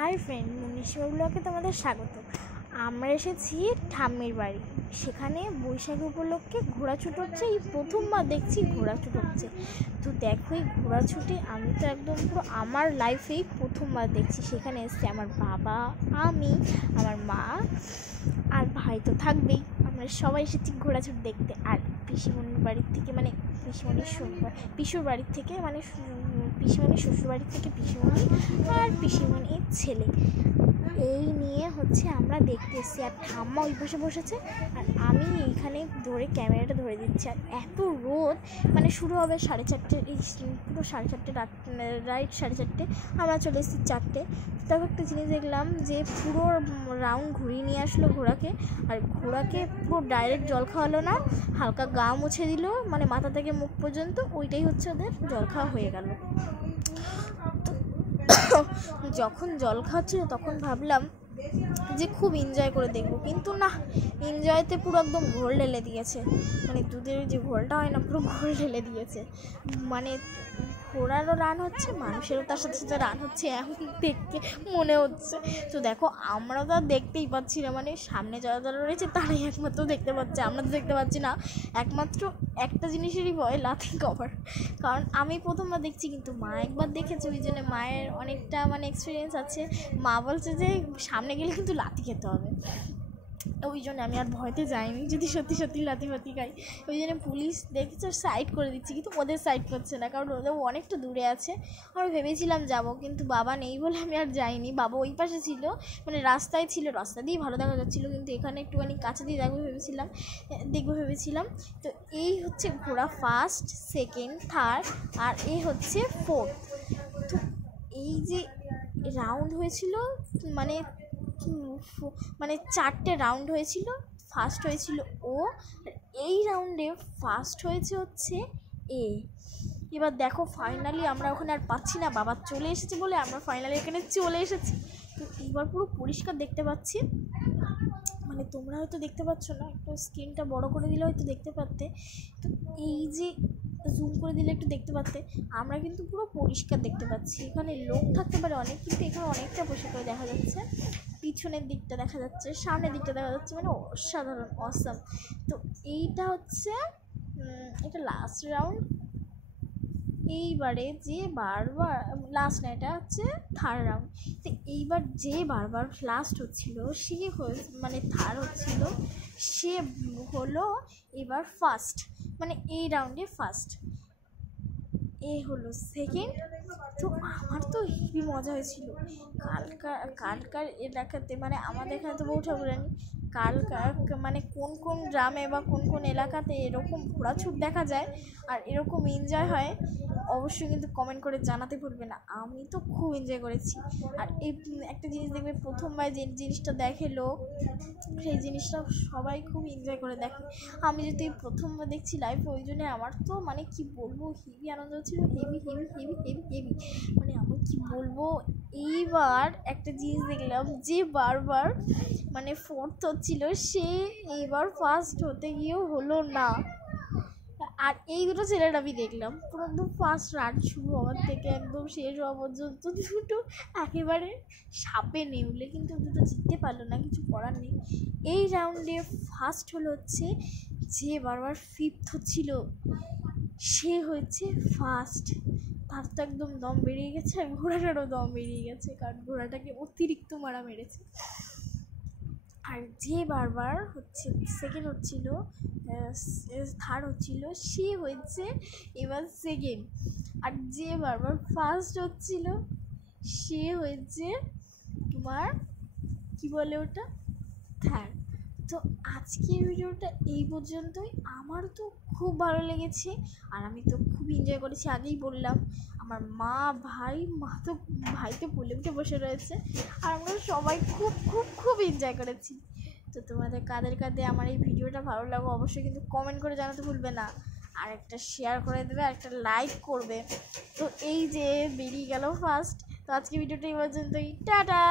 Hi friend, Manisha ব্লগে তোমাদের স্বাগত। আমরা এসেছি ঠাম্মির বাড়ি। সেখানে বৈশাখী উপলক্ষে ঘোড়াছুট হচ্ছে। এই প্রথমবার দেখছি ঘোড়াছুট হচ্ছে। তো দেখো, এই ঘোড়াছুটে আমি তো একদম পুরো আমার লাইফেই প্রথমবার দেখছি। সেখানে এসছে আমার বাবা, আমি, আমার মা আর ভাই তো থাকবেই। আমরা সবাই এসেছি ঘোড়াছুট দেখতে। আর পিসিমণির বাড়ির থেকে, মানে পিসুর বাড়ির থেকে, মানে পিসিমণির শ্বশুর বাড়ির থেকে পিসিমণি আর পিসিমণির ছেলে, এই নিয়ে হচ্ছে আমরা দেখতে এসেছি। আর ঠাম্মা ওই পাশে বসেছে আর আমি এইখানে ধরে ক্যামেরাটা ধরে দিচ্ছি। আর এত রোদ, মানে শুরু হবে 4:30, এই পুরো 4:30 রাইট 4:30। আমরা চলে এসেছি 4টে। তখন একটা জিনিস দেখলাম যে পুরো রাউন্ড ঘুরিয়ে নিয়ে আসলো ঘোড়াকে। আর ঘোড়াকে পুরো ডাইরেক্ট জল খাওয়ালো না, হালকা গা মুছে দিল, মানে মাথা থেকে মুখ পর্যন্ত। ওইটাই হচ্ছে ওদের জল খাওয়া হয়ে গেল। যখন জল খাচ্ছিল তখন ভাবলাম যে খুব এনজয় করে দেখবো, কিন্তু না, এনজয়তে পুরো একদম ঘোল ঢেলে দিয়েছে। মানে দুধের যে ঘোলটা হয় না, পুরো ঘোল ঢেলে দিয়েছে। মানে ঘোড়ারও রান হচ্ছে, মানুষেরও তার সাথে সাথে রান হচ্ছে, এমন দেখতে মনে হচ্ছে। তো দেখো, আমরা তো আর দেখতেই পাচ্ছি না, মানে সামনে যারা যারা রয়েছে তারাই একমাত্র দেখতে পাচ্ছে, আমরা তো দেখতে পাচ্ছি না। একমাত্র একটা জিনিসেরই ভয়, লাথি কভার। কারণ আমি প্রথমবার দেখছি, কিন্তু মা একবার দেখেছে, ওই জন্য মায়ের অনেকটা মানে এক্সপিরিয়েন্স আছে। মা বলছে যে সামনে গেলে কিন্তু লাথি খেতে হবে। ওই জন্য আমি আর ভয়তে যাইনি, যদি সত্যি সত্যি লাথি ফাতি খাই। ওই জন্য পুলিশ দেখেছে সাইড করে দিচ্ছি, কিন্তু ওদের সাইড করছে না, কারণ ওদের অনেকটা দূরে আছে। আমি ভেবেছিলাম যাব, কিন্তু বাবা নেই বলে আমি আর যাইনি। বাবা ওই পাশে ছিল, মানে রাস্তায় ছিল, রাস্তা দিয়ে ভালো দেখা যাচ্ছিলো, কিন্তু এখানে একটুখানি কাছে দিয়ে দেখবো ভেবেছিলাম। তো এই হচ্ছে ঘোড়া ফার্স্ট, সেকেন্ড, থার্ড, আর এই হচ্ছে ফোর্থ। তো এই যে রাউন্ড হয়েছিল, মানে 4টে রাউন্ড হয়েছিল। ফার্স্ট হয়েছিল ও, আর এই রাউন্ডে ফার্স্ট হয়েছে হচ্ছে এ। এবার দেখো, ফাইনালি আমরা ওখানে আর পাচ্ছি না, বাবা চলে এসেছে বলে আমরা ফাইনালি এখানে চলে এসেছি। তো এইবার পুরো পরিষ্কার দেখতে পাচ্ছি, মানে তোমরা হয়তো দেখতে পাচ্ছ না, একটু স্ক্রিনটা বড় করে দিলে হয়তো দেখতে পারতে। তো এই যে জুম করে দিলে একটু দেখতে পারতে, আমরা কিন্তু পুরো পরিষ্কার দেখতে পাচ্ছি। এখানে লোক থাকতে পারে অনেক, কিন্তু এখানে অনেকটা পরিষ্কার করে দেখা যাচ্ছে। পিছনের দিকটা দেখা যাচ্ছে, সামনের দিকটা দেখা যাচ্ছে, মানে অসাধারণ, অসাম। তো এইটা হচ্ছে এটা লাস্ট রাউন্ড। এইবারে যে বারবার লাস্ট না, এটা হচ্ছে থার্ড রাউন্ড। তো এইবার যে বারবার লাস্ট হচ্ছিল সে মানে থার্ড হচ্ছিল, সে হলো এবার ফার্স্ট, মানে এই রাউন্ডে ফার্স্ট। এ হলো সেকেন্ড। তো আমার তো হেভি মজা হয়েছিল। কালকার এলাকাতে, মানে আমাদের এখানে তো বউ ঠাকুরানি, কালকার মানে কোন কোন গ্রামে বা কোন কোন এলাকাতে এরকম ঘোড়াছুট দেখা যায় আর এরকম এনজয় হয়, অবশ্যই কিন্তু কমেন্ট করে জানাতে ভুলবে না। আমি তো খুব এনজয় করেছি। আর এই একটা জিনিস দেখবে, প্রথমবার যে জিনিসটা দেখে লোক, সেই জিনিসটা সবাই খুব এনজয় করে দেখে। আমি যদি প্রথমবার দেখছি লাইফে, ওই জন্য আমার তো মানে কি বলবো, হেভি আনন্দ হচ্ছিলো, heavy heavy heavy heavy heavy, মানে আমি কি বলবো। এইবার একটা জিনিস দেখলাম, যে বারবার মানে ফোর্থ হচ্ছিল, সে এইবার ফার্স্ট হতে গিয়েও হলো না। আর এই দুটো ছেলের আমি দেখলাম পুরো একদম ফার্স্ট রান শুরু হওয়ার থেকে একদম শেষ হওয়া পর্যন্ত দুটো একেবারে সাপে নেউলে, কিন্তু দুটো জিততে পারলো না, কিছু করার নেই। এই রাউন্ডে ফার্স্ট হলো হচ্ছে যে বারবার ফিফথ হচ্ছিল, সে হচ্ছে ফার্স্ট। তার তো একদম দম বেরিয়ে গেছে, আর ঘোড়াটারও দম বেরিয়ে গেছে, কারণ ঘোড়াটাকে অতিরিক্ত মারা মেরেছে। আর যে বারবার হচ্ছে সেকেন্ড হচ্ছিল, থার্ড হচ্ছিল, সে হয়েছে এবার সেকেন্ড। আর যে বারবার ফার্স্ট হচ্ছিল, সে হয়েছে তোমার কি বলে ওটা, থার্ড। তো আজকের ভিডিওটা এই পর্যন্তই। আমার তো খুব ভালো লেগেছে, আর আমি তো খুব এনজয় করেছি। আগেই বললাম, আমার ভাই তো পুলে উঠে বসে রয়েছে, আর আমরা সবাই খুব খুব খুব এনজয় করেছি। তো তোমাদের কাদের আমার এই ভিডিওটা ভালো লাগো, অবশ্যই কিন্তু কমেন্ট করে জানাতে ভুলবে না। আর একটা শেয়ার করে দেবে, আর একটা লাইক করবে। তো এই যে বেরিয়ে গেল ফার্স্ট। তো আজকে ভিডিওটা এই পর্যন্তই, টাটা।